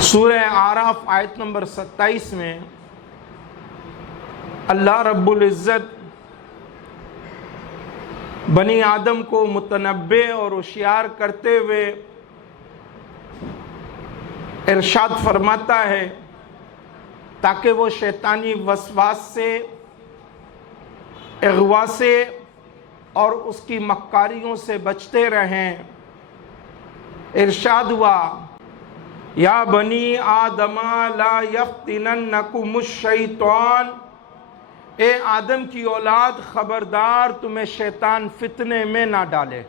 سورہ اعراف آیت نمبر 27 میں اللہ رب العزت بنی آدم کو متنبع اور ہوشیار کرتے ہوئے ارشاد فرماتا ہے تاکہ وہ شیطانی وسواس سے، اغوا سے اور اس کی مکاریوں سے بچتے رہیں۔ ارشاد ہوا یا بنی آدم لا یفتننکم الشیطان، اے آدم کی اولاد خبردار تمہیں شیطان فتنے میں نہ ڈالے۔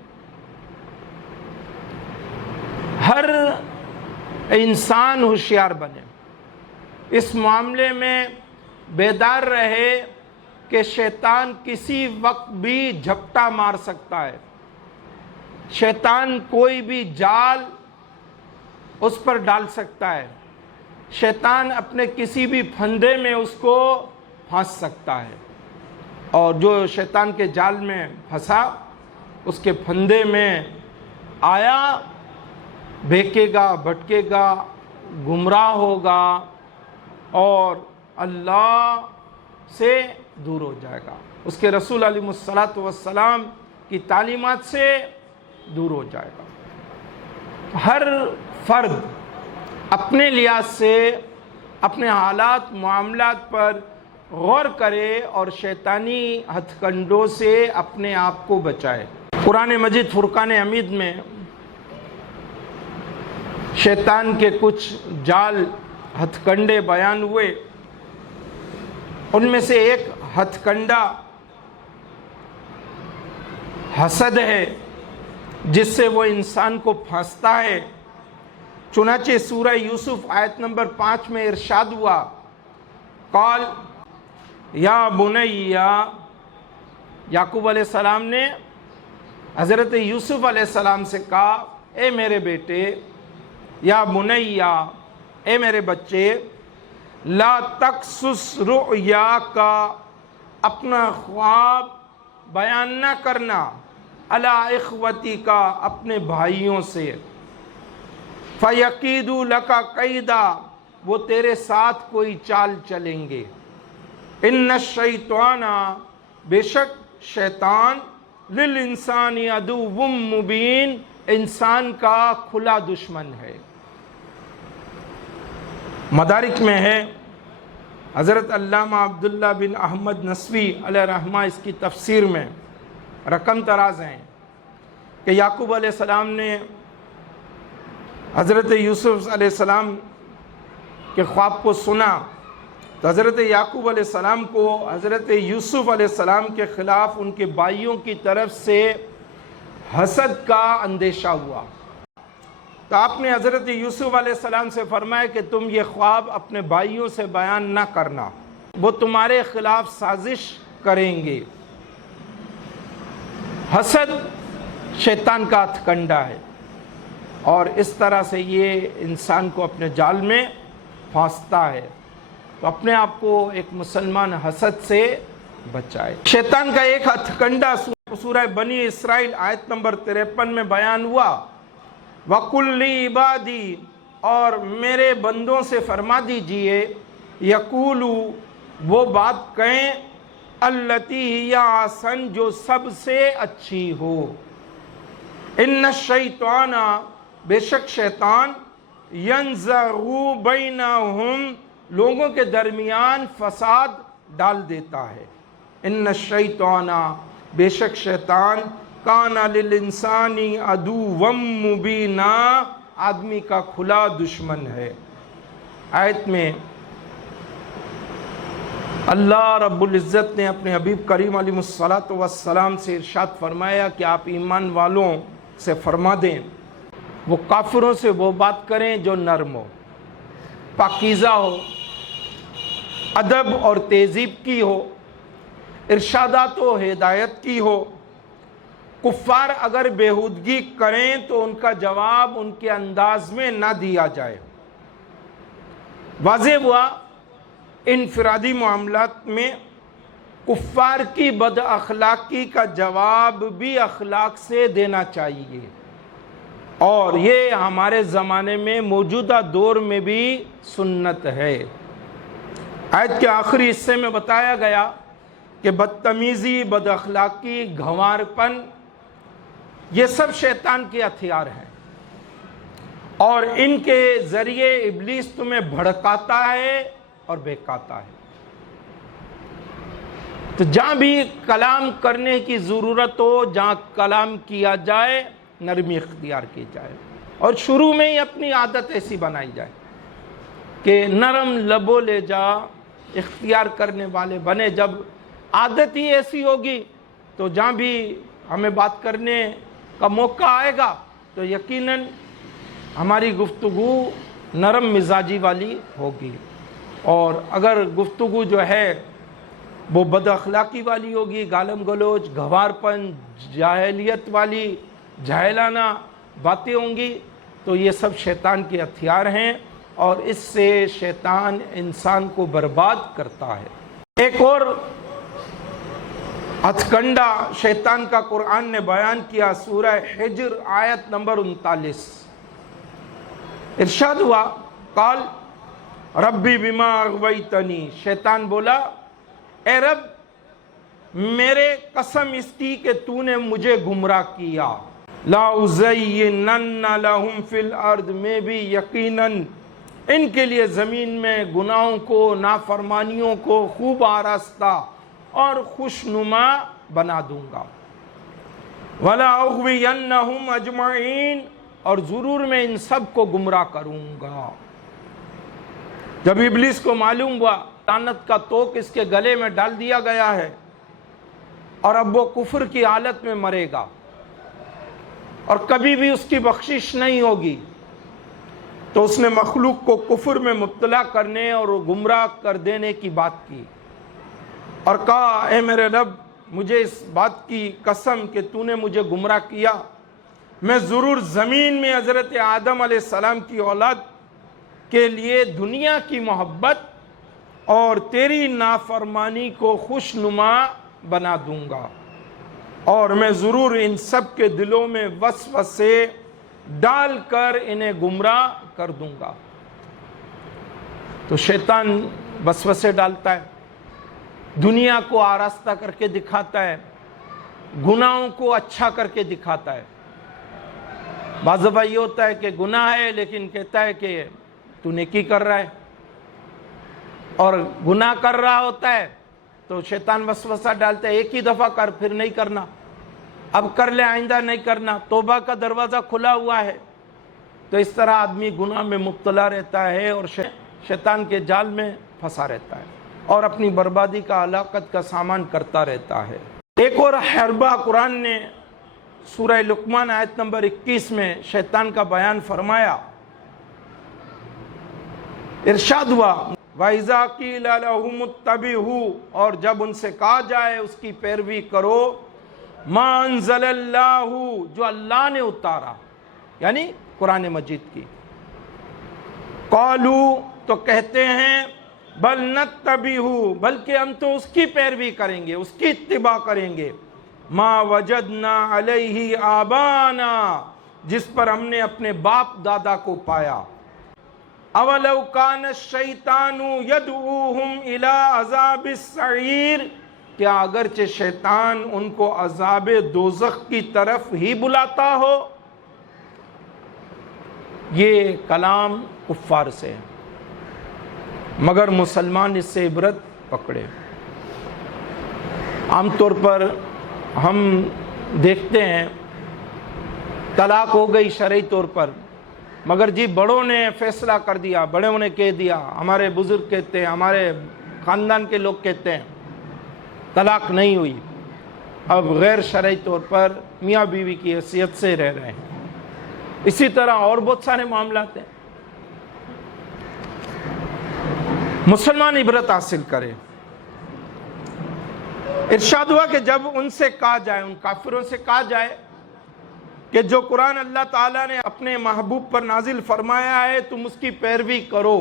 ہر انسان ہوشیار بنے، اس معاملے میں بیدار رہے کہ شیطان کسی وقت بھی جھپٹا مار سکتا ہے، شیطان کوئی بھی جال اس پر ڈال سکتا ہے، شیطان اپنے کسی بھی پھندے میں اس کو پھانس سکتا ہے، اور جو شیطان کے جال میں پھنسا اس کے پھندے میں آیا بہکے گا، بھٹکے گا، گمراہ ہوگا اور اللہ سے دور ہو جائے گا، اس کے رسول علیہ الصلوۃ والسلام کی تعلیمات سے دور ہو جائے گا۔ ہر فرد اپنے لحاظ سے اپنے حالات معاملات پر غور کرے اور شیطانی ہتھ کنڈوں سے اپنے آپ کو بچائے۔ قرآن مجید فرقان حمید میں شیطان کے کچھ جال ہتھ کنڈے بیان ہوئے، ان میں سے ایک ہتھ کنڈا حسد ہے جس سے وہ انسان کو پھانستا ہے۔ چنانچہ سورہ یوسف آیت نمبر 5 میں ارشاد ہوا قال یا بنی، یعقوب علیہ السلام نے حضرت یوسف علیہ السلام سے کہا اے میرے بیٹے، یا بنی اے میرے بچے، لا تقصص رؤیاک، اپنا خواب بیان نہ کرنا، علی اخوتک، اپنے بھائیوں سے، فَيَقِيدُوا لَكَ قَيْدًا، وہ تیرے ساتھ کوئی چال چلیں گے، ان الشیطان، بے شک شیطان، للانسان عدو مبین، انسان کا کھلا دشمن ہے۔ مدارک میں ہے، حضرت علامہ عبداللہ بن احمد نسوی علیہ رحمہ اس کی تفسیر میں رقم تراز ہیں کہ یعقوب علیہ السلام نے حضرت یوسف علیہ السلام کے خواب کو سنا تو حضرت یعقوب علیہ السلام کو حضرت یوسف علیہ السلام کے خلاف ان کے بھائیوں کی طرف سے حسد کا اندیشہ ہوا، تو آپ نے حضرت یوسف علیہ السلام سے فرمایا کہ تم یہ خواب اپنے بھائیوں سے بیان نہ کرنا، وہ تمہارے خلاف سازش کریں گے۔ حسد شیطان کا ہتھ کنڈا ہے اور اس طرح سے یہ انسان کو اپنے جال میں پھانستا ہے، تو اپنے آپ کو ایک مسلمان حسد سے بچائے۔ شیطان کا ایک ہتھ کنڈا سورہ بنی اسرائیل آیت نمبر 53 میں بیان ہوا وَقُلْ لِعِبَادِي، اور میرے بندوں سے فرما دیجئے، یقولوا، وہ بات کہیں، التی ہی احسن، جو سب سے اچھی ہو، ان الشیطان، بے شک شیطان، ینزغ بینہم، لوگوں کے درمیان فساد ڈال دیتا ہے، ان الشیطان، بے شک شیطان، کان للانسان عدوا مبینا، آدمی کا کھلا دشمن ہے۔ آیت میں اللہ رب العزت نے اپنے حبیب کریم علیہ الصلوۃ والسلام سے ارشاد فرمایا کہ آپ ایمان والوں سے فرما دیں وہ کافروں سے وہ بات کریں جو نرم ہو، پاکیزہ ہو، ادب اور تہذیب کی ہو، ارشادات و ہدایت کی ہو۔ کفار اگر بےہودگی کریں تو ان کا جواب ان کے انداز میں نہ دیا جائے۔ واضح ہوا انفرادی معاملات میں کفار کی بد اخلاقی کا جواب بھی اخلاق سے دینا چاہیے۔ اور یہ ہمارے زمانے میں موجودہ دور میں بھی سنت ہے۔ آیت کے آخری حصے میں بتایا گیا کہ بدتمیزی، بد اخلاقی، گھنوار پن یہ سب شیطان کے ہتھیار ہیں، اور ان کے ذریعے ابلیس تمہیں بھڑکاتا ہے اور بہکاتا ہے۔ تو جہاں بھی کلام کرنے کی ضرورت ہو، جہاں کلام کیا جائے نرمی اختیار کی جائے، اور شروع میں ہی اپنی عادت ایسی بنائی جائے کہ نرم لب و لہجہ اختیار کرنے والے بنے۔ جب عادت ہی ایسی ہوگی تو جہاں بھی ہمیں بات کرنے کا موقع آئے گا تو یقیناً ہماری گفتگو نرم مزاجی والی ہوگی، اور اگر گفتگو جو ہے وہ بد اخلاقی والی ہوگی، گالم گلوچ، گھوار پن، جاہلیت والی جاہلانہ باتیں ہوں گی، تو یہ سب شیطان کے ہتھیار ہیں، اور اس سے شیطان انسان کو برباد کرتا ہے۔ ایک اور ہتھ کنڈا شیطان کا قرآن نے بیان کیا، سورہ حجر آیت نمبر 39، ارشاد ہوا قال ربی بما اغویتنی، شیطان بولا اے رب میرے قسم اس کی کہ تو نے مجھے گمراہ کیا، لا ازینن لہم فی الارض، میں بھی یقیناً ان کے لیے زمین میں گناہوں کو، نافرمانیوں کو خوب آراستہ اور خوشنما بنا دوں گا، وَلَا أُغْوِيَنَّهُمْ أَجْمَعِينَ، اور ضرور میں ان سب کو گمراہ کروں گا۔ جب ابلیس کو معلوم ہوا لعنت کا توق اس کے گلے میں ڈال دیا گیا ہے اور اب وہ کفر کی حالت میں مرے گا اور کبھی بھی اس کی بخشش نہیں ہوگی، تو اس نے مخلوق کو کفر میں مبتلا کرنے اور گمراہ کر دینے کی بات کی، اور کہا اے میرے رب مجھے اس بات کی قسم کہ تو نے مجھے گمراہ کیا، میں ضرور زمین میں حضرت آدم علیہ السلام کی اولاد کے لیے دنیا کی محبت اور تیری نافرمانی کو خوشنما بنا دوں گا، اور میں ضرور ان سب کے دلوں میں وسوسے ڈال کر انہیں گمراہ کر دوں گا۔ تو شیطان وسوسے ڈالتا ہے، دنیا کو آراستہ کر کے دکھاتا ہے، گناہوں کو اچھا کر کے دکھاتا ہے۔ بعض دفعہ یہ ہوتا ہے کہ گناہ ہے لیکن کہتا ہے کہ تو نیکی کر رہا ہے، اور گناہ کر رہا ہوتا ہے تو شیطان وسوسہ ڈالتا ہے ایک ہی دفعہ کر پھر نہیں کرنا، اب کر لے آئندہ نہیں کرنا، توبہ کا دروازہ کھلا ہوا ہے۔ تو اس طرح آدمی گناہ میں مبتلا رہتا ہے اور شیطان کے جال میں پھنسا رہتا ہے اور اپنی بربادی کا ہلاکت کا سامان کرتا رہتا ہے۔ ایک اور حربہ قرآن نے سورہ لقمان آیت نمبر 21 میں شیطان کا بیان فرمایا، ارشاد ہوا وَإِذَا قِيلَ لَهُمُ اتَّبِعُوا، اور جب ان سے کہا جائے اس کی پیروی کرو، مَا أَنزَلَ اللَّهُ، جو اللہ نے اتارا، یعنی قرآن مجید کی، قالوا، تو کہتے ہیں بل نتبعہ، بلکہ ہم تو اس کی پیروی کریں گے، اس کی اتباع کریں گے، ما وجدنا علیہ آبانا، جس پر ہم نے اپنے باپ دادا کو پایا، اولو کان الشیطان یدعوہم الی عذاب السعیر، کیا اگرچہ شیطان ان کو عذاب دوزخ کی طرف ہی بلاتا ہو۔ یہ کلام کفار سے ہے، مگر مسلمان اس سے عبرت پکڑے۔ عام طور پر ہم دیکھتے ہیں طلاق ہو گئی شرعی طور پر، مگر جی بڑوں نے فیصلہ کر دیا، بڑوں نے کہہ دیا، ہمارے بزرگ کہتے ہیں، ہمارے خاندان کے لوگ کہتے ہیں طلاق نہیں ہوئی، اب غیر شرعی طور پر میاں بیوی کی حیثیت سے رہ رہے ہیں۔ اسی طرح اور بہت سارے معاملات ہیں۔ مسلمان عبرت حاصل کرے۔ ارشاد ہوا کہ جب ان سے کہا جائے، ان کافروں سے کہا جائے کہ جو قرآن اللہ تعالیٰ نے اپنے محبوب پر نازل فرمایا ہے تم اس کی پیروی کرو،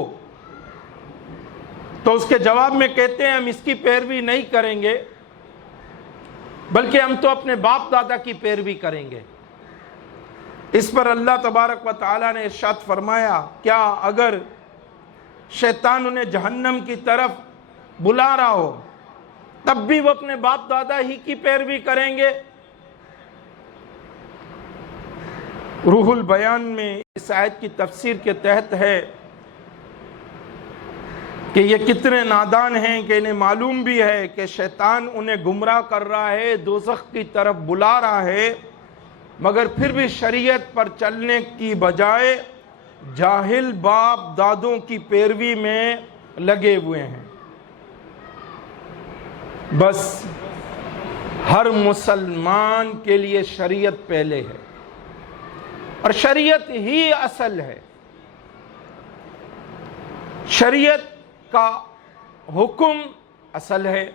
تو اس کے جواب میں کہتے ہیں ہم اس کی پیروی نہیں کریں گے، بلکہ ہم تو اپنے باپ دادا کی پیروی کریں گے۔ اس پر اللہ تبارک و تعالیٰ نے ارشاد فرمایا، کیا اگر شیطان انہیں جہنم کی طرف بلا رہا ہو تب بھی وہ اپنے باپ دادا ہی کی پیروی کریں گے؟ روح البیان میں اس آیت کی تفسیر کے تحت ہے کہ یہ کتنے نادان ہیں کہ انہیں معلوم بھی ہے کہ شیطان انہیں گمراہ کر رہا ہے، دوزخ کی طرف بلا رہا ہے، مگر پھر بھی شریعت پر چلنے کی بجائے جاہل باپ دادوں کی پیروی میں لگے ہوئے ہیں۔ بس ہر مسلمان کے لیے شریعت پہلے ہے اور شریعت ہی اصل ہے۔ شریعت کا حکم اصل ہے،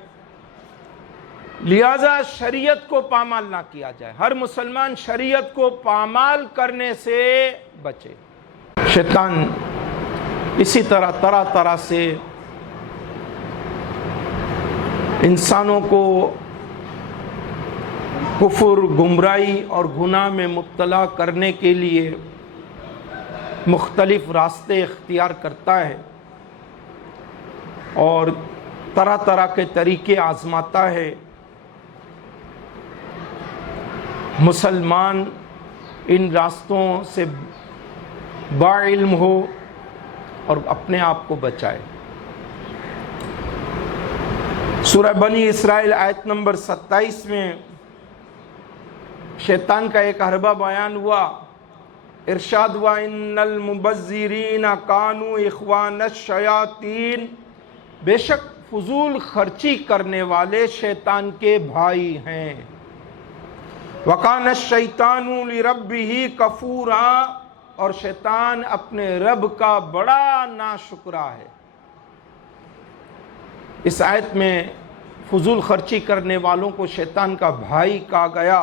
لہذا شریعت کو پامال نہ کیا جائے۔ ہر مسلمان شریعت کو پامال کرنے سے بچے۔ شیطان اسی طرح طرح سے انسانوں کو کفر، گمراہی اور گناہ میں مبتلا کرنے کے لیے مختلف راستے اختیار کرتا ہے اور طرح طرح کے طریقے آزماتا ہے۔ مسلمان ان راستوں سے باعلم ہو اور اپنے آپ کو بچائے۔ سورہ بنی اسرائیل آیت نمبر 27 میں شیطان کا ایک حربہ بیان ہوا، ارشاد ہوا، ان المبذرین کانوا اخوان الشیاطین، بے شک فضول خرچی کرنے والے شیطان کے بھائی ہیں۔ وَقَانَ الشَّيْطَانُ لِرَبِّهِ كَفُورًا، اور شیطان اپنے رب کا بڑا ناشکرا ہے۔ اس آیت میں فضول خرچی کرنے والوں کو شیطان کا بھائی کہا گیا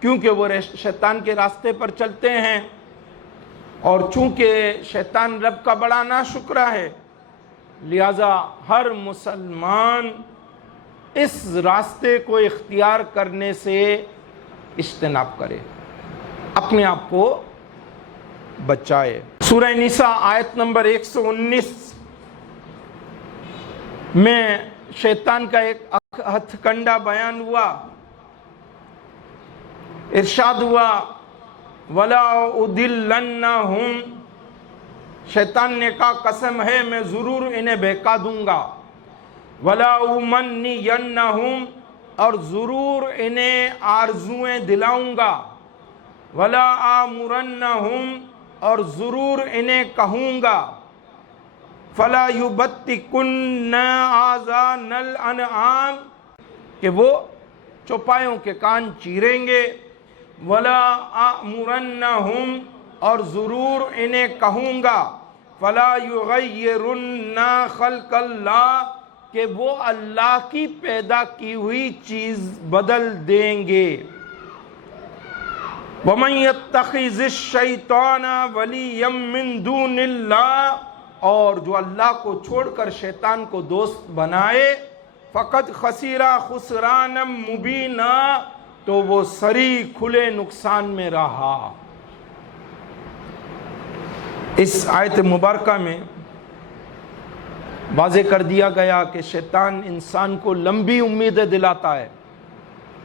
کیونکہ وہ شیطان کے راستے پر چلتے ہیں، اور چونکہ شیطان رب کا بڑا ناشکرا ہے لہذا ہر مسلمان اس راستے کو اختیار کرنے سے اجتناب کرے، اپنے آپ کو بچائے۔ سورہ نساء آیت نمبر 119 میں شیطان کا ایک ہتھ کنڈا بیان ہوا، ارشاد ہوا، وَلَا أُضِلَّنَّهُمْ، شیطان نے کہا قسم ہے میں ضرور انہیں بہکا دوں گا، وَلَا أُمَنِّيَنَّهُمْ، اور ضرور انہیں آرزویں دلاؤں گا، وَلَا آمُرَنَّهُمْ، اور ضرور انہیں کہوں گا، فَلَا يُبَتِّكُنَّ آذَانَ الْأَنْعَامِ، کہ وہ چوپایوں کے کان چیریں گے، وَلَا آمُرَنَّهُمْ، اور ضرور انہیں کہوں گا، فَلَا يُغَيِّرُنَّ خَلْقَ اللَّهِ، کہ وہ اللہ کی پیدا کی ہوئی چیز بدل دیں گے۔ وَمَنْ يَتَّخِذِ الشَّيْطَانَ وَلِيًّا مِّن دُونِ اللَّهِ، اور جو اللہ کو چھوڑ کر شیطان کو دوست بنائے، فَقَدْ خَسِرَ خُسْرَانًا مُبِينًا، تو وہ صریح کھلے نقصان میں رہا۔ اس آیت مبارکہ میں واضح کر دیا گیا کہ شیطان انسان کو لمبی امیدیں دلاتا ہے۔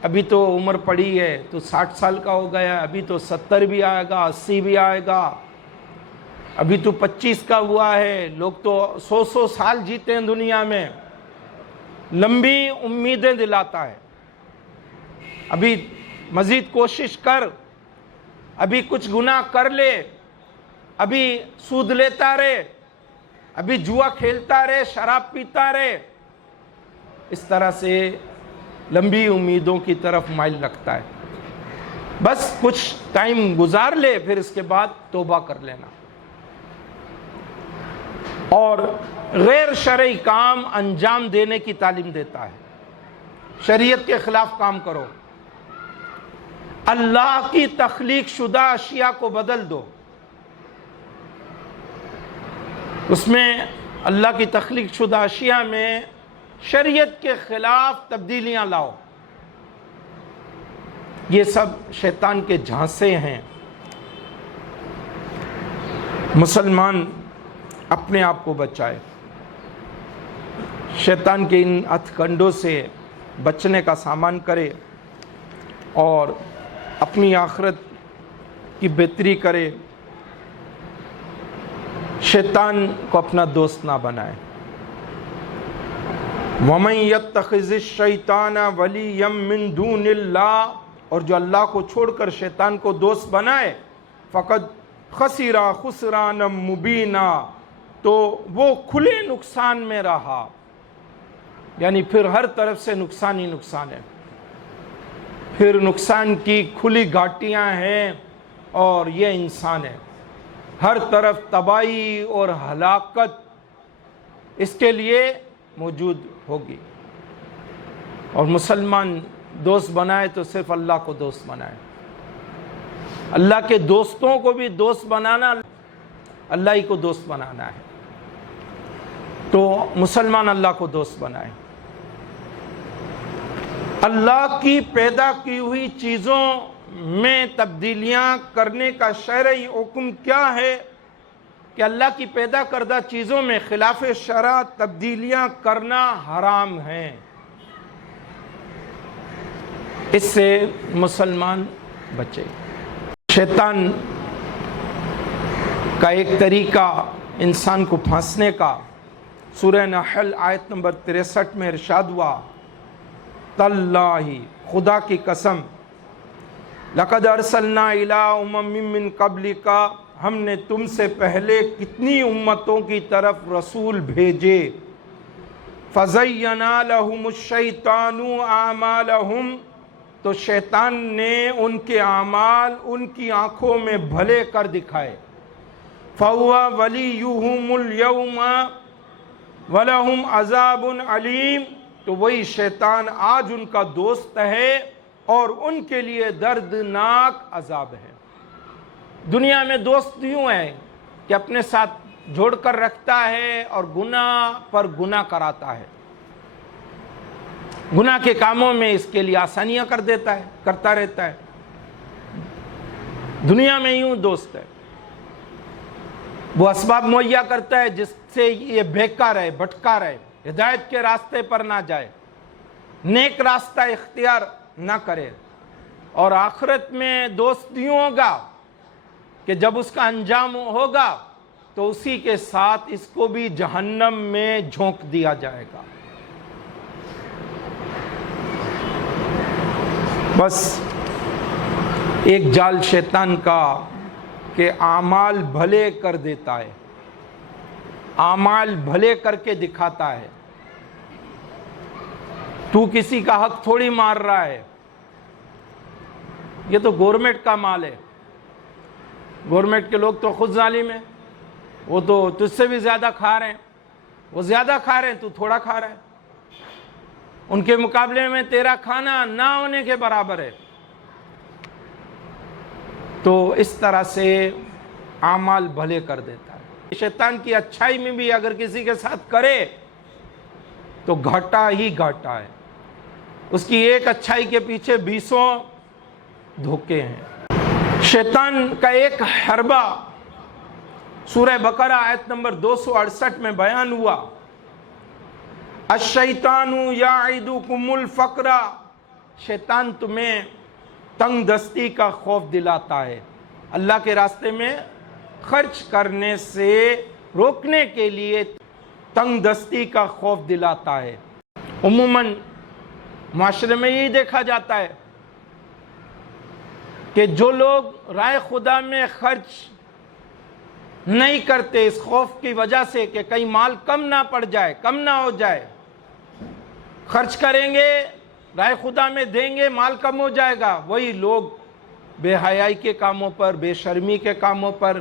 ابھی تو عمر پڑی ہے تو 60 سال کا ہو گیا، ابھی تو 70 بھی آئے گا، 80 بھی آئے گا، ابھی تو 25 کا ہوا ہے، لوگ تو 100 سال جیتے ہیں دنیا میں۔ لمبی امیدیں دلاتا ہے، ابھی مزید کوشش کر، ابھی کچھ گناہ کر لے، ابھی سود لیتا رہے، ابھی جوا کھیلتا رہے، شراب پیتا رہے، اس طرح سے لمبی امیدوں کی طرف مائل رکھتا ہے۔ بس کچھ ٹائم گزار لے، پھر اس کے بعد توبہ کر لینا، اور غیر شرعی کام انجام دینے کی تعلیم دیتا ہے۔ شریعت کے خلاف کام کرو، اللہ کی تخلیق شدہ اشیاء کو بدل دو، اس میں اللہ کی تخلیق شدہ اشیاء میں شریعت کے خلاف تبدیلیاں لاؤ، یہ سب شیطان کے جھانسے ہیں۔ مسلمان اپنے آپ کو بچائے، شیطان کے ان ہتھ کنڈوں سے بچنے کا سامان کرے اور اپنی آخرت کی بہتری کرے، شیطان کو اپنا دوست نہ بنائے۔ وَمَن يَتَّخِذِ الشَّيْطَانَ وَلِيًّا مِّن دُونِ اللَّهِ، اور جو اللہ کو چھوڑ کر شیطان کو دوست بنائے، فَقَدْ خَسِرَ خُسْرَانًا مُبِينًا، تو وہ کھلے نقصان میں رہا، یعنی پھر ہر طرف سے نقصان ہی نقصان ہے، پھر نقصان کی کھلی گھاٹیاں ہیں، اور یہ انسان ہے، ہر طرف تباہی اور ہلاکت اس کے لیے موجود ہوگی۔ اور مسلمان دوست بنائے تو صرف اللہ کو دوست بنائے، اللہ کے دوستوں کو بھی دوست بنانا اللہ ہی کو دوست بنانا ہے، تو مسلمان اللہ کو دوست بنائے۔ اللہ کی پیدا کی ہوئی چیزوں میں تبدیلیاں کرنے کا شرعی حکم کیا ہے کہ اللہ کی پیدا کردہ چیزوں میں خلاف شرع تبدیلیاں کرنا حرام ہے۔ اس سے مسلمان بچے۔ شیطان کا ایک طریقہ انسان کو پھانسنے کا، سورہ نحل آیت نمبر 63 میں ارشاد ہوا، تاللہ، خدا کی قسم، لقد ارسلنا الی امم من قبلک، ہم نے تم سے پہلے کتنی امتوں کی طرف رسول بھیجے، فزینا لہم الشیطان اعمالہم، تو شیطان نے ان کے اعمال ان کی آنکھوں میں بھلے کر دکھائے، فہو ولیہم اليوم ولہم عذاب علیم، تو وہی شیطان آج ان کا دوست ہے اور ان کے لیے دردناک عذاب ہے۔ دنیا میں دوست یوں ہے کہ اپنے ساتھ جوڑ کر رکھتا ہے اور گناہ پر گناہ کراتا ہے، گناہ کے کاموں میں اس کے لیے آسانیاں کرتا رہتا ہے۔ دنیا میں یوں دوست ہے، وہ اسباب مہیا کرتا ہے جس سے یہ بہکا رہے، بھٹکا رہے، ہدایت کے راستے پر نہ جائے، نیک راستہ اختیار نہ کرے، اور آخرت میں دوست یوں ہوگا کہ جب اس کا انجام ہوگا تو اسی کے ساتھ اس کو بھی جہنم میں جھونک دیا جائے گا۔ بس ایک جال شیطان کا کہ اعمال بھلے کر دیتا ہے، اعمال بھلے کر کے دکھاتا ہے۔ تو کسی کا حق تھوڑی مار رہا ہے، یہ تو گورنمنٹ کا مال ہے، گورنمنٹ کے لوگ تو خود ظالم ہیں، وہ تو تجھ سے بھی زیادہ کھا رہے ہیں، وہ زیادہ کھا رہے ہیں تو تھوڑا کھا رہا ہے، ان کے مقابلے میں تیرا کھانا نہ ہونے کے برابر ہے۔ تو اس طرح سے اعمال بھلے کر دیتا ہے۔ شیطان کی اچھائی میں بھی اگر کسی کے ساتھ کرے تو گھاٹا ہی گھاٹا ہے، اس کی ایک اچھائی کے پیچھے 20 دھوکے ہیں۔ شیطان کا ایک حربہ سورہ بقرہ آیت نمبر 268 میں بیان ہوا، الشیطان یعدکم الفقر، شیطان تمہیں تنگ دستی کا خوف دلاتا ہے، اللہ کے راستے میں خرچ کرنے سے روکنے کے لیے تنگ دستی کا خوف دلاتا ہے۔ عموماً معاشرے میں یہی دیکھا جاتا ہے کہ جو لوگ رائے خدا میں خرچ نہیں کرتے اس خوف کی وجہ سے کہ کہیں مال کم نہ پڑ جائے، کم نہ ہو جائے، خرچ کریں گے، رائے خدا میں دیں گے، مال کم ہو جائے گا، وہی لوگ بے حیائی کے کاموں پر، بے شرمی کے کاموں پر،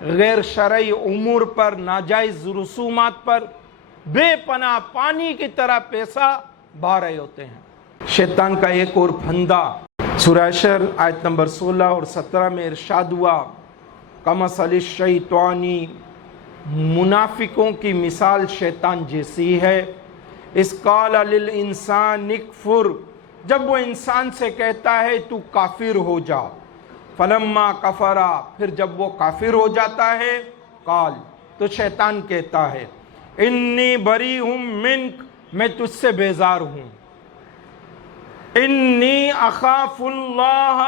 غیر شرعی امور پر، ناجائز رسومات پر بے پناہ پانی کی طرح پیسہ بہا رہے ہوتے ہیں۔ شیطان کا ایک اور پھندا سورہ حشر آیت نمبر 16 اور 17 میں ارشاد ہوا، کمثل الشیطان، منافقوں کی مثال شیطان جیسی ہے، اذ قال للانسان اکفر، جب وہ انسان سے کہتا ہے تو کافر ہو جا، فلما کفرا، پھر جب وہ کافر ہو جاتا ہے، قال، تو شیطان کہتا ہے انی بریء منک، میں تجھ سے بیزار ہوں، انی اخاف اللہ،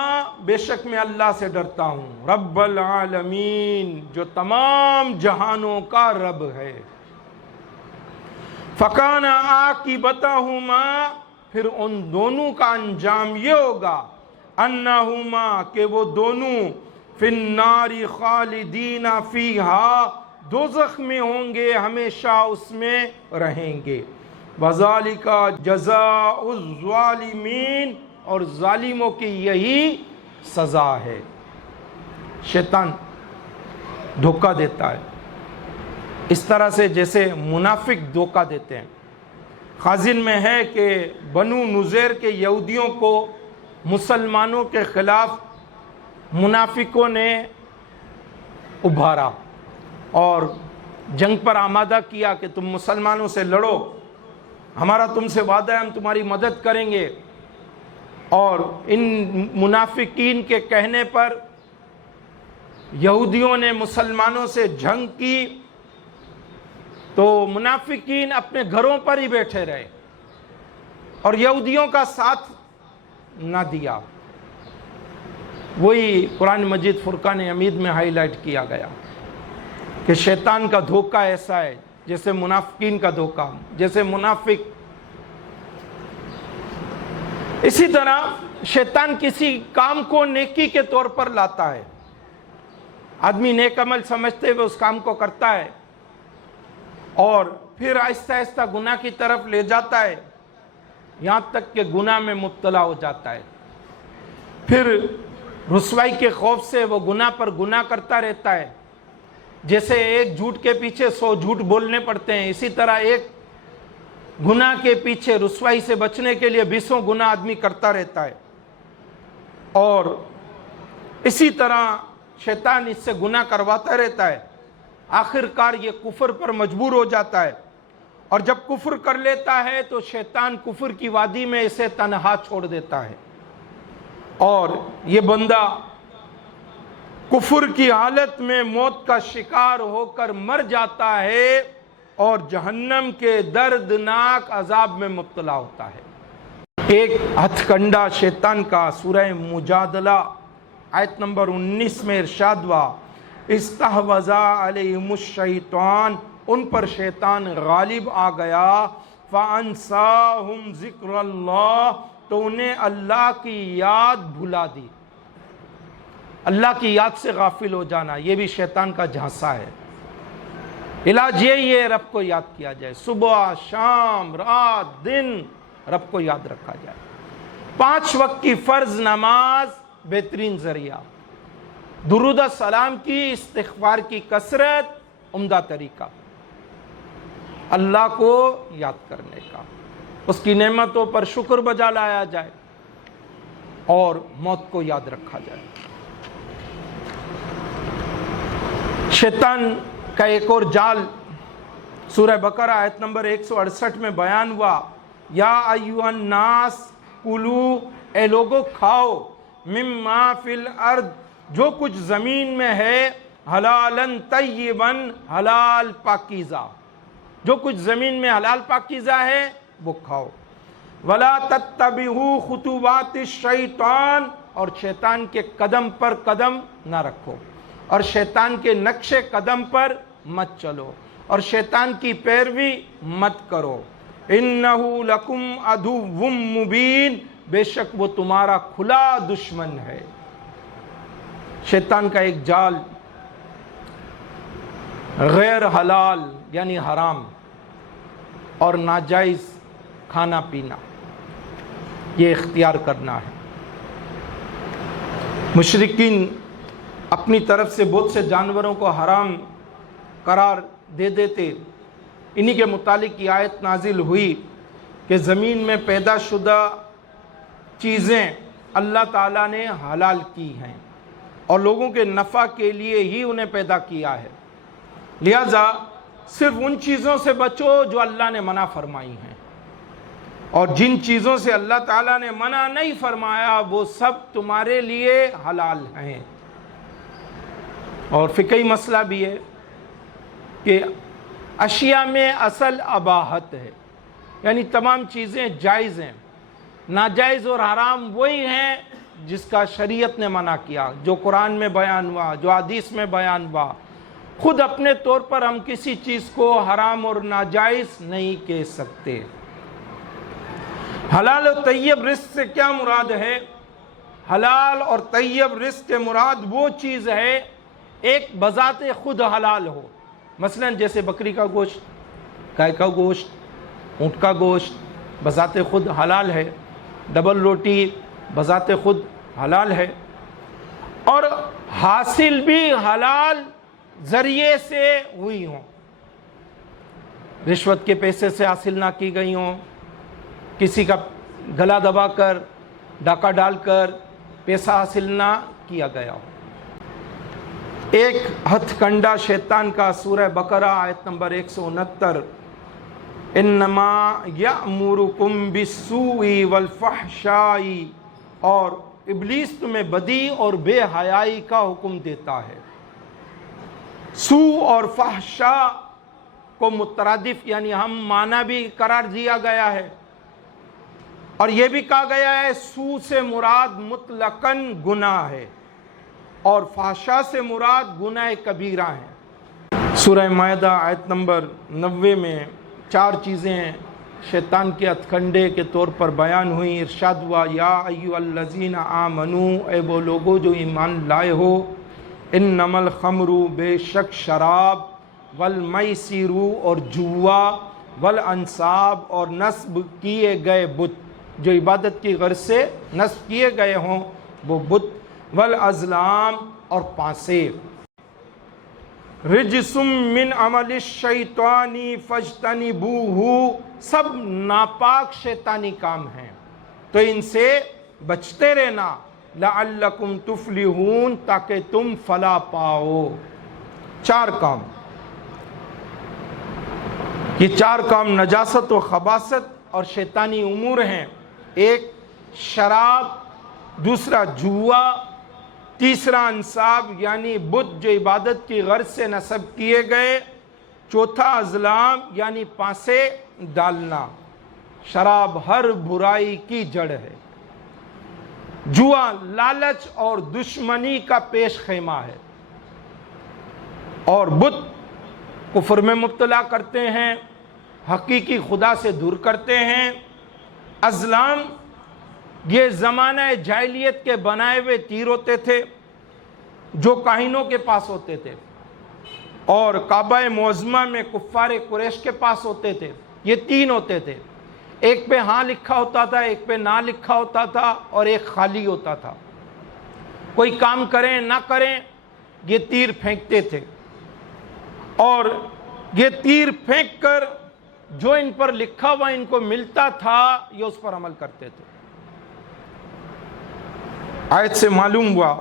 بے شک میں اللہ سے ڈرتا ہوں، رب العالمین، جو تمام جہانوں کا رب ہے۔ فکان عاقبتہما، پھر ان دونوں کا انجام یہ ہوگا، انہما، کہ وہ دونوں، فی النار خالدین فیہا، دوزخ میں ہوں گے، ہمیشہ اس میں رہیں گے، وذالک جزاء الظالمین، اور ظالموں کی یہی سزا ہے۔ شیطان دھوکہ دیتا ہے اس طرح سے جیسے منافق دھوکہ دیتے ہیں۔ خازن میں ہے کہ بنو نذیر کے یہودیوں کو مسلمانوں کے خلاف منافقوں نے ابھارا اور جنگ پر آمادہ کیا کہ تم مسلمانوں سے لڑو، ہمارا تم سے وعدہ ہے ہم تمہاری مدد کریں گے۔ اور ان منافقین کے کہنے پر یہودیوں نے مسلمانوں سے جنگ کی، تو منافقین اپنے گھروں پر ہی بیٹھے رہے اور یہودیوں کا ساتھ نہ دیا۔ وہی قرآن مجید فرقان حمید میں ہائی لائٹ کیا گیا کہ شیطان کا دھوکہ ایسا ہے جیسے منافقین کا دھوکہ، جیسے منافق۔ اسی طرح شیطان کسی کام کو نیکی کے طور پر لاتا ہے، آدمی نیک عمل سمجھتے ہوئے اس کام کو کرتا ہے اور پھر آہستہ آہستہ گناہ کی طرف لے جاتا ہے، یہاں تک کہ گناہ میں مبتلا ہو جاتا ہے۔ پھر رسوائی کے خوف سے وہ گناہ پر گناہ کرتا رہتا ہے، جیسے ایک جھوٹ کے پیچھے 100 جھوٹ بولنے پڑتے ہیں، اسی طرح ایک گناہ کے پیچھے رسوائی سے بچنے کے لیے 20 گناہ آدمی کرتا رہتا ہے، اور اسی طرح شیطان اس سے گناہ کرواتا رہتا ہے۔ آخر کار یہ کفر پر مجبور ہو جاتا ہے، اور جب کفر کر لیتا ہے تو شیطان کفر کی وادی میں اسے تنہا چھوڑ دیتا ہے، اور یہ بندہ کفر کی حالت میں موت کا شکار ہو کر مر جاتا ہے اور جہنم کے دردناک عذاب میں مبتلا ہوتا ہے۔ ایک ہتھ کنڈا شیطان کا سورہ مجادلہ آیت نمبر 19 میں ارشاد ہوا، استحوذ علیہم الشیطان، ان پر شیطان غالب آ گیا، فانساہم ذکر اللہ، تو انہیں اللہ کی یاد بھلا دی۔ اللہ کی یاد سے غافل ہو جانا یہ بھی شیطان کا جھانسا ہے۔ علاج یہی ہے رب کو یاد کیا جائے، صبح شام رات دن رب کو یاد رکھا جائے۔ 5 وقت کی فرض نماز بہترین ذریعہ، درود السلام کی، استغفار کی کثرت عمدہ طریقہ، اللہ کو یاد کرنے کا، اس کی نعمتوں پر شکر بجا لایا جائے اور موت کو یاد رکھا جائے۔ شیطان کا ایک اور جال سورہ بقرہ آیت نمبر 168 میں بیان ہوا، یا ایھا الناس کلوا، اے لوگو کھاؤ، مما فی الارض، جو کچھ زمین میں ہے، حلالاً طیباً، حلال پاکیزہ، جو کچھ زمین میں حلال پاکیزہ ہے وہ کھاؤ، ولا تتبعوا خطوات الشیطان، اور شیطان کے قدم پر قدم نہ رکھو، اور شیطان کے نقش قدم پر مت چلو، اور شیطان کی پیروی مت کرو، انہ لکم عدو مبین، بے شک وہ تمہارا کھلا دشمن ہے۔ شیطان کا ایک جال غیر حلال یعنی حرام اور ناجائز کھانا پینا یہ اختیار کرنا ہے۔ مشرکین اپنی طرف سے بہت سے جانوروں کو حرام قرار دے دیتے، انہی کے متعلق یہ آیت نازل ہوئی کہ زمین میں پیدا شدہ چیزیں اللہ تعالیٰ نے حلال کی ہیں اور لوگوں کے نفع کے لیے ہی انہیں پیدا کیا ہے، لہذا صرف ان چیزوں سے بچو جو اللہ نے منع فرمائی ہیں۔ اور جن چیزوں سے اللہ تعالیٰ نے منع نہیں فرمایا وہ سب تمہارے لیے حلال ہیں۔ اور فقہی مسئلہ بھی ہے کہ اشیاء میں اصل اباحت ہے، یعنی تمام چیزیں جائز ہیں، ناجائز اور حرام وہی ہیں جس کا شریعت نے منع کیا، جو قرآن میں بیان ہوا، جو حدیث میں بیان ہوا۔ خود اپنے طور پر ہم کسی چیز کو حرام اور ناجائز نہیں کہہ سکتے۔ حلال و طیب رزق سے کیا مراد ہے؟ حلال اور طیب رزق کے مراد وہ چیز ہے ایک بذات خود حلال ہو، مثلا جیسے بکری کا گوشت، گائے کا گوشت، اونٹ کا گوشت بذات خود حلال ہے، ڈبل روٹی بذات خود حلال ہے، اور حاصل بھی حلال ذریعے سے ہوئی ہوں، رشوت کے پیسے سے حاصل نہ کی گئی ہوں، کسی کا گلا دبا کر ڈاکہ ڈال کر پیسہ حاصل نہ کیا گیا ہو۔ ایک ہتھ کنڈا شیطان کا، سورہ بقرہ آیت نمبر 169، انما یأمرکم بالسوء والفحشاء، اور ابلیس تمہیں بدی اور بے حیائی کا حکم دیتا ہے۔ سوء اور فحشاء کو مترادف یعنی ہم معنی بھی قرار دیا گیا ہے، اور یہ بھی کہا گیا ہے سوء سے مراد مطلقاً گناہ ہے اور فحشاء سے مراد گناہ کبیرہ ہیں۔ سورہ مائدہ آیت نمبر 90 میں 4 چیزیں شیطان کے ہتھ کنڈے کے طور پر بیان ہوئیں۔ ارشاد ہوا یا ایھا الذین آمنوا، اے وہ لوگو جو ایمان لائے ہو، انما الخمر، بے شک شراب، والمیسر اور جوا، والانصاب اور نصب کیے گئے بت، جو عبادت کی غرض سے نصب کیے گئے ہوں وہ بت، والازلام اور پانسے، رجس من عمل الشیطان فاجتنبوہ، سب ناپاک شیطانی کام ہیں تو ان سے بچتے رہنا، لعلکم تفلحون، تاکہ تم فلاح پاؤ۔ 4 کام، یہ 4 کام نجاست و خباثت اور شیطانی امور ہیں۔ ایک شراب، دوسرا جوا، تیسرا انصاب یعنی بت جو عبادت کی غرض سے نصب کیے گئے، چوتھا ازلام یعنی پانسے ڈالنا۔ شراب ہر برائی کی جڑ ہے، جوا لالچ اور دشمنی کا پیش خیمہ ہے، اور بت کفر میں مبتلا کرتے ہیں، حقیقی خدا سے دور کرتے ہیں۔ ازلام یہ زمانہ جاہلیت کے بنائے ہوئے تیر ہوتے تھے جو کاہنوں کے پاس ہوتے تھے، اور کعبہ معظمہ میں کفار قریش کے پاس ہوتے تھے۔ یہ 3 ہوتے تھے، ایک پہ ہاں لکھا ہوتا تھا، ایک پہ نہ لکھا ہوتا تھا، اور ایک خالی ہوتا تھا۔ کوئی کام کریں نہ کریں یہ تیر پھینکتے تھے، اور یہ تیر پھینک کر جو ان پر لکھا ہوا ان کو ملتا تھا یہ اس پر عمل کرتے تھے۔ آیت سے معلوم ہوا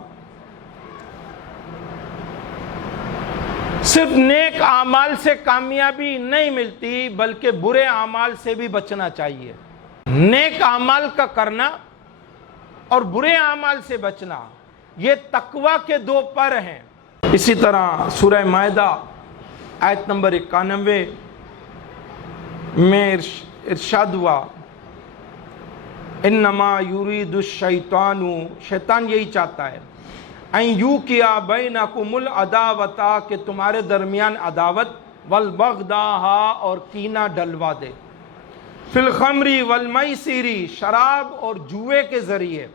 صرف نیک اعمال سے کامیابی نہیں ملتی بلکہ برے اعمال سے بھی بچنا چاہیے۔ نیک اعمال کا کرنا اور برے اعمال سے بچنا یہ تقوی کے 2 پر ہیں۔ اسی طرح سورہ مائدہ آیت نمبر 91 میں ارشاد ہوا انما یرید الشیطان، شیطان یہی چاہتا ہے، ان یوقع بینکم العداوۃ، کہ تمہارے درمیان عداوت، والبغضاء اور کینہ ڈلوا دے، فی الخمر والمیسر، شراب اور جوئے کے ذریعے،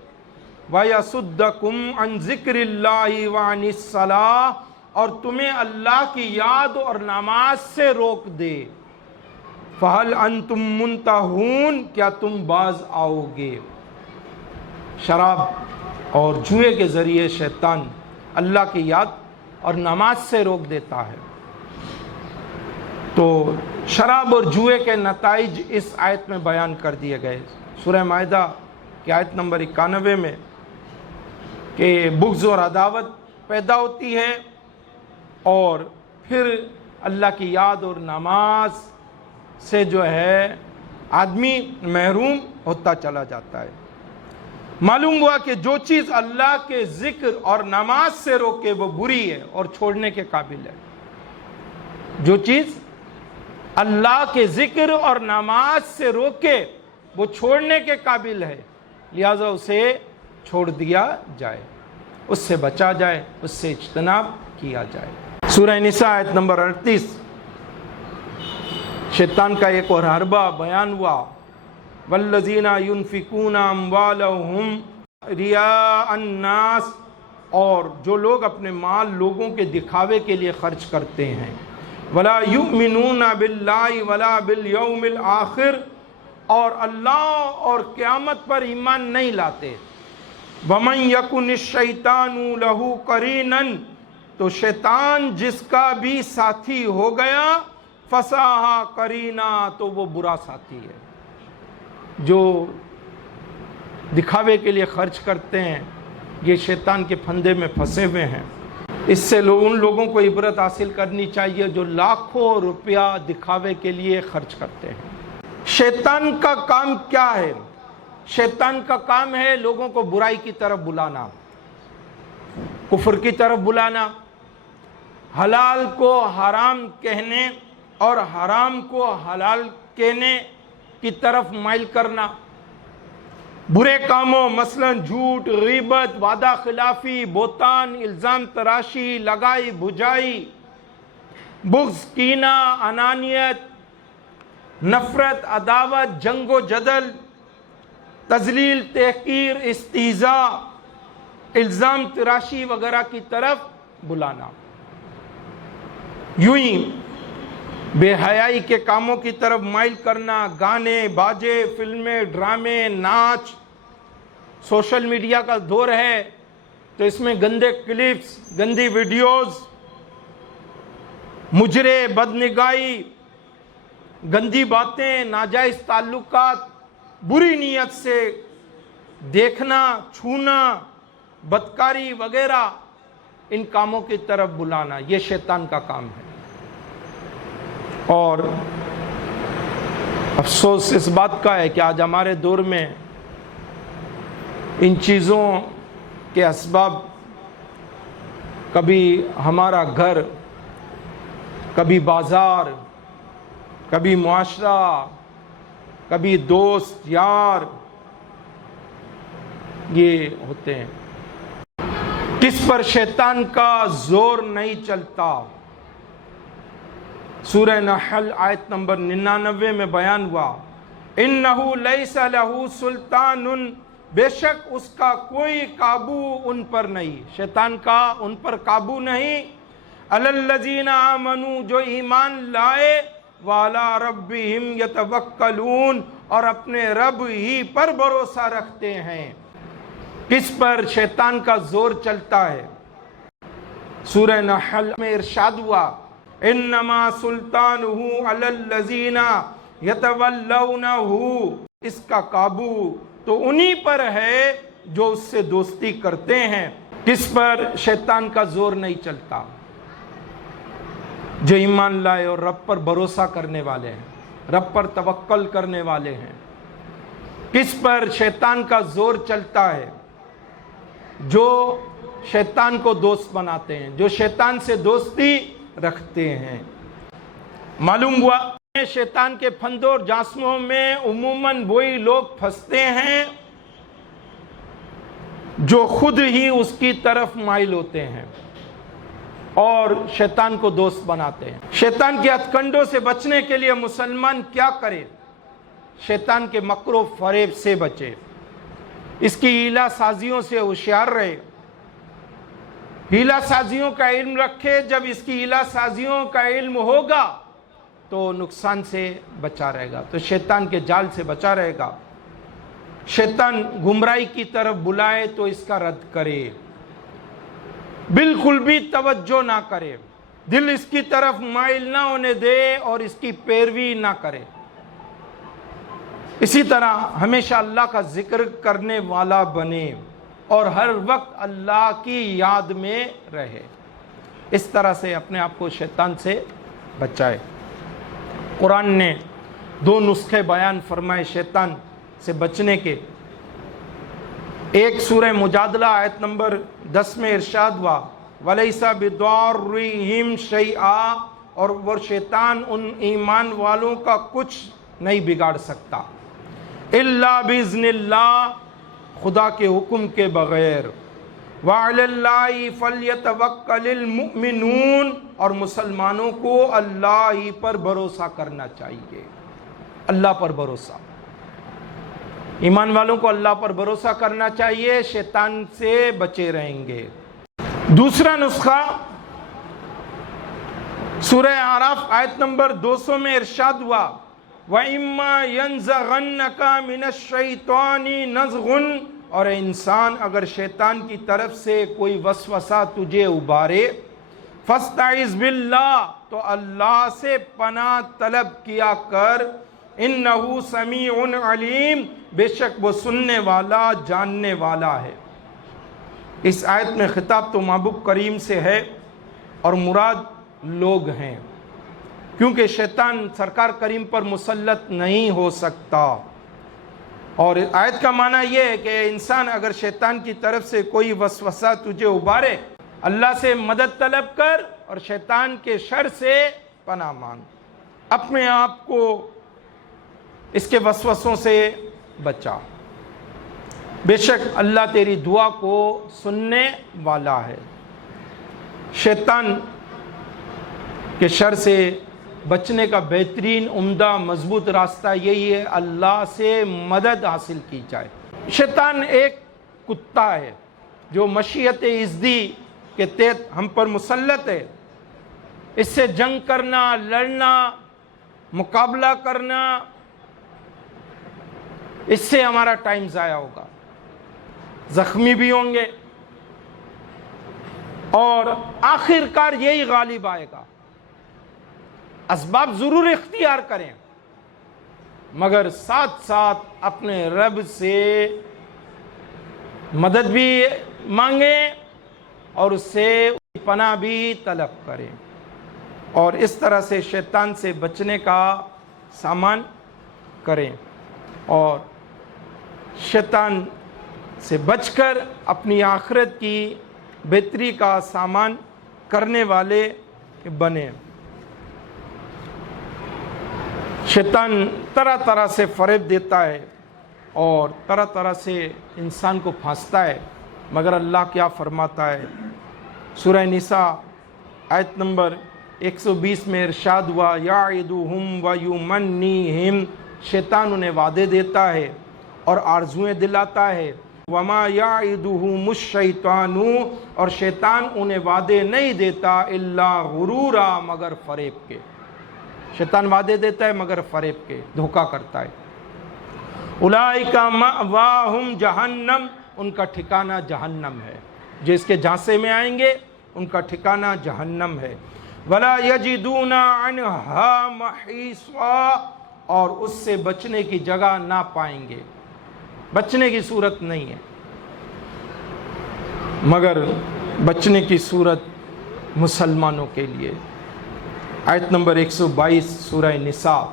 ویصدکم عن ذکر اللہ وعن الصلاۃ، اور تمہیں اللہ کی یاد اور نماز سے روک دے، فہل انتم منتہون، کیا تم باز آؤ گے۔ شراب اور جوئے کے ذریعے شیطان اللہ کی یاد اور نماز سے روک دیتا ہے۔ تو شراب اور جوئے کے نتائج اس آیت میں بیان کر دیے گئے سورہ مائدہ کی آیت نمبر 91 میں، کہ بغض اور عداوت پیدا ہوتی ہے اور پھر اللہ کی یاد اور نماز سے جو ہے آدمی محروم ہوتا چلا جاتا ہے۔ معلوم ہوا کہ جو چیز اللہ کے ذکر اور نماز سے روکے وہ بری ہے اور چھوڑنے کے قابل ہے۔ جو چیز اللہ کے ذکر اور نماز سے روکے وہ چھوڑنے کے قابل ہے، لہذا اسے چھوڑ دیا جائے، اس سے بچا جائے، اس سے اجتناب کیا جائے۔ سورہ نساء آیت نمبر 38، شیطان کا ایک اور حربہ بیان ہوا، والذین ينفقون اموالهم رئاء الناس، اور جو لوگ اپنے مال لوگوں کے دکھاوے کے لیے خرچ کرتے ہیں، ولا یؤمنون باللہ ولا بالیوم الآخر، اور اللہ اور قیامت پر ایمان نہیں لاتے، ومن یکن الشیطان لہ قرینا، تو شیطان جس کا بھی ساتھی ہو گیا، فساء قرینا، تو وہ برا ساتھی ہے۔ جو دکھاوے کے لیے خرچ کرتے ہیں یہ شیطان کے پھندے میں پھنسے ہوئے ہیں۔ اس سے ان لوگوں کو عبرت حاصل کرنی چاہیے جو لاکھوں روپیہ دکھاوے کے لیے خرچ کرتے ہیں۔ شیطان کا کام کیا ہے؟ شیطان کا کام ہے لوگوں کو برائی کی طرف بلانا، کفر کی طرف بلانا، حلال کو حرام کہنے اور حرام کو حلال کہنے کی طرف مائل کرنا، برے کاموں مثلا جھوٹ، غیبت، وعدہ خلافی، بہتان، الزام تراشی، لگائی بھجائی، بغض، کینہ، انانیت، نفرت، عداوت، جنگ و جدل، تذلیل، تحقیر، استہزاء، الزام تراشی وغیرہ کی طرف بلانا، یوں ہی بے حیائی کے کاموں کی طرف مائل کرنا، گانے باجے، فلمیں، ڈرامے، ناچ، سوشل میڈیا کا دور ہے تو اس میں گندے کلپس، گندی ویڈیوز، مجرے، بدنگاہی، گندی باتیں، ناجائز تعلقات، بری نیت سے دیکھنا، چھونا، بدکاری وغیرہ، ان کاموں کی طرف بلانا، یہ شیطان کا کام ہے۔ اور افسوس اس بات کا ہے کہ آج ہمارے دور میں ان چیزوں کے اسباب، کبھی ہمارا گھر، کبھی بازار، کبھی معاشرہ، کبھی دوست یار، یہ ہوتے ہیں۔ کس پر شیطان کا زور نہیں چلتا؟ سورہ نحل آیت نمبر 99 میں بیان ہوا، اِنَّهُ لَيْسَ لَهُ سُلْطَانٌ، بے شک اس کا کوئی قابو ان پر نہیں، شیطان کا ان پر قابو نہیں، عَلَى الَّذِينَ آمَنُوا، جو ایمان لائے، وَعَلَىٰ رَبِّهِمْ يَتَوَكَّلُونَ، اور اپنے رب ہی پر بھروسہ رکھتے ہیں۔ کس پر شیطان کا زور چلتا ہے؟ سورہ نحل میں ارشاد ہوا، انما سلطانہ علی الذین یتولونہ، اس کا قابو تو انہی پر ہے جو اس سے دوستی کرتے ہیں۔ کس پر شیطان کا زور نہیں چلتا؟ جو ایمان لائے اور رب پر بھروسہ کرنے والے ہیں، رب پر توکل کرنے والے ہیں۔ کس پر شیطان کا زور چلتا ہے؟ جو شیطان کو دوست بناتے ہیں، جو شیطان سے دوستی رکھتے ہیں۔ معلوم ہوا شیطان کے پھندوں اور جاسموں میں عموماً وہی لوگ پھنستے ہیں جو خود ہی اس کی طرف مائل ہوتے ہیں اور شیطان کو دوست بناتے ہیں۔ شیطان کے ہتھ کنڈوں سے بچنے کے لیے مسلمان کیا کرے؟ شیطان کے مکر و فریب سے بچے، اس کی ہیلا سازیوں سے ہوشیار رہے، ہیلا سازیوں کا علم رکھے۔ جب اس کی ہیلا سازیوں کا علم ہوگا تو نقصان سے بچا رہے گا، تو شیطان کے جال سے بچا رہے گا۔ شیطان گمراہی کی طرف بلائے تو اس کا رد کرے، بالکل بھی توجہ نہ کرے، دل اس کی طرف مائل نہ ہونے دے اور اس کی پیروی نہ کرے۔ اسی طرح ہمیشہ اللہ کا ذکر کرنے والا بنے اور ہر وقت اللہ کی یاد میں رہے، اس طرح سے اپنے آپ کو شیطان سے بچائے۔ قرآن نے دو نسخے بیان فرمائے شیطان سے بچنے کے۔ ایک سورہ مجادلہ آیت نمبر 10 میں ارشاد ہوا وَلَيْسَ بِضَارِّهِمْ شَيْئًا، اور وہ شیطان ان ایمان والوں کا کچھ نہیں بگاڑ سکتا، الا بِإِذْنِ اللہ، خدا کے حکم کے بغیر، وَعَلَى اللَّهِ فَلْيَتَوَكَّلِ الْمُؤْمِنُونَ، اور مسلمانوں کو اللہ ہی پر بھروسہ کرنا چاہیے، اللہ پر بھروسہ، ایمان والوں کو اللہ پر بھروسہ کرنا چاہیے، شیطان سے بچے رہیں گے۔ دوسرا نسخہ سورہ اعراف آیت نمبر 200 میں ارشاد ہوا وَإِمَّا يَنزَغَنَّكَ مِنَ الشَّيْطَانِ نَزْغٌ، اور انسان اگر شیطان کی طرف سے کوئی وسوسہ تجھے ابھارے، فَاسْتَعِذْ بِاللَّهِ، تو اللہ سے پناہ طلب کیا کر، انہو سمیع علیم، بے شک وہ سننے والا جاننے والا ہے۔ اس آیت میں خطاب تو محبوب کریم سے ہے اور مراد لوگ ہیں، کیونکہ شیطان سرکار کریم پر مسلط نہیں ہو سکتا۔ اور آیت کا معنی یہ ہے کہ انسان اگر شیطان کی طرف سے کوئی وسوسہ تجھے ابھارے، اللہ سے مدد طلب کر اور شیطان کے شر سے پناہ مانگ، اپنے آپ کو اس کے وسوسوں سے بچا، بے شک اللہ تیری دعا کو سننے والا ہے۔ شیطان کے شر سے بچنے کا بہترین عمدہ مضبوط راستہ یہی ہے اللہ سے مدد حاصل کی جائے۔ شیطان ایک کتا ہے جو مشیت ازدی کے تحت ہم پر مسلط ہے، اس سے جنگ کرنا، لڑنا، مقابلہ کرنا، اس سے ہمارا ٹائم ضائع ہوگا، زخمی بھی ہوں گے، اور آخر کار یہی غالب آئے گا۔ اسباب ضرور اختیار کریں، مگر ساتھ ساتھ اپنے رب سے مدد بھی مانگیں اور اس سے پناہ بھی طلب کریں، اور اس طرح سے شیطان سے بچنے کا سامان کریں، اور شیطان سے بچ کر اپنی آخرت کی بہتری کا سامان کرنے والے بنیں۔ شیطان طرح طرح سے فریب دیتا ہے اور طرح طرح سے انسان کو پھانستا ہے، مگر اللہ کیا فرماتا ہے؟ سورہ نساء آیت نمبر 120 میں ارشاد ہوا یعدہم ویمنیہم، شیطان انہیں وعدے دیتا ہے اور آرزویں دلاتا ہے، وما یعدہم الشیطان، اور شیطان انہیں وعدے نہیں دیتا الا غرورا، مگر فریب کے۔ شیطان وعدے دیتا ہے مگر فریب کے، دھوکہ کرتا ہے۔ اولئک مأواہم جہنم، ان کا ٹھکانہ جہنم ہے، جو اس کے جھانسے میں آئیں گے ان کا ٹھکانہ جہنم ہے۔ ولا یجدون عنہا محیصا، اور اس سے بچنے کی جگہ نہ پائیں گے، بچنے کی صورت نہیں ہے، مگر بچنے کی صورت مسلمانوں کے لیے۔ آیت نمبر 122 سورہ نساء،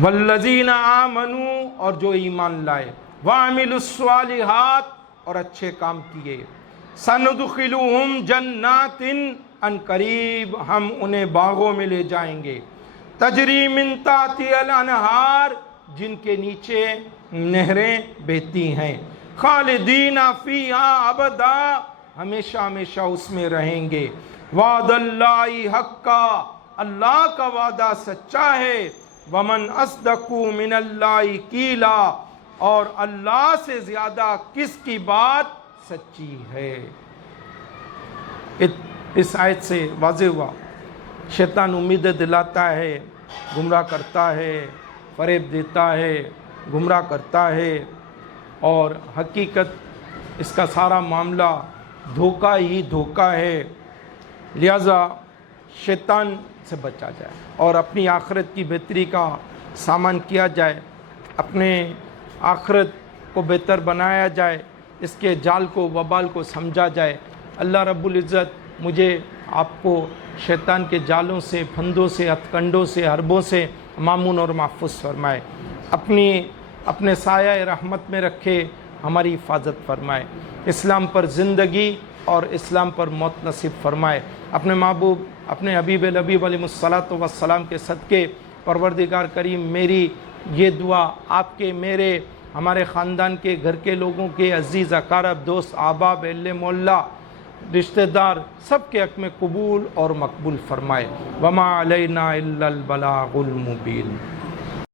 والذین آمنوا، اور جو ایمان لائے، وعملوا الصالحات، اور اچھے کام کیے، سندخلہم جنات، ان قریب ہم انہیں باغوں میں لے جائیں گے، تجری من تحتہا الانہار، جن کے نیچے نہریں بہتی ہیں، خالدین فیہا ابدا، ہمیشہ ہمیشہ اس میں رہیں گے، وعد اللہ حقا، اللہ کا وعدہ سچا ہے، ومن اصدق من اللہ قیلا، اور اللہ سے زیادہ کس کی بات سچی ہے۔ اس آیت سے واضح ہوا شیطان امیدیں دلاتا ہے، گمراہ کرتا ہے، فریب دیتا ہے، گمراہ کرتا ہے، اور حقیقت اس کا سارا معاملہ دھوکہ ہی دھوکہ ہے۔ لہذا شیطان سے بچا جائے اور اپنی آخرت کی بہتری کا سامان کیا جائے، اپنے آخرت کو بہتر بنایا جائے، اس کے جال کو وبال کو سمجھا جائے۔ اللہ رب العزت مجھے آپ کو شیطان کے جالوں سے، پھندوں سے، ہتھ کنڈوں سے، حربوں سے مامون اور محفوظ فرمائے، اپنے سایہ رحمت میں رکھے، ہماری حفاظت فرمائے، اسلام پر زندگی اور اسلام پر موت نصیب فرمائے۔ اپنے محبوب، اپنے حبیب الحبیب علیہ الصلاۃ والسلام کے صدقے پروردگار کریم میری یہ دعا آپ کے، میرے، ہمارے خاندان کے، گھر کے لوگوں کے، عزیز اقارب، دوست، احباب، اہل محلہ، رشتہ دار، سب کے حق میں قبول اور مقبول فرمائے۔ وما علینا الا البلاغ المبین۔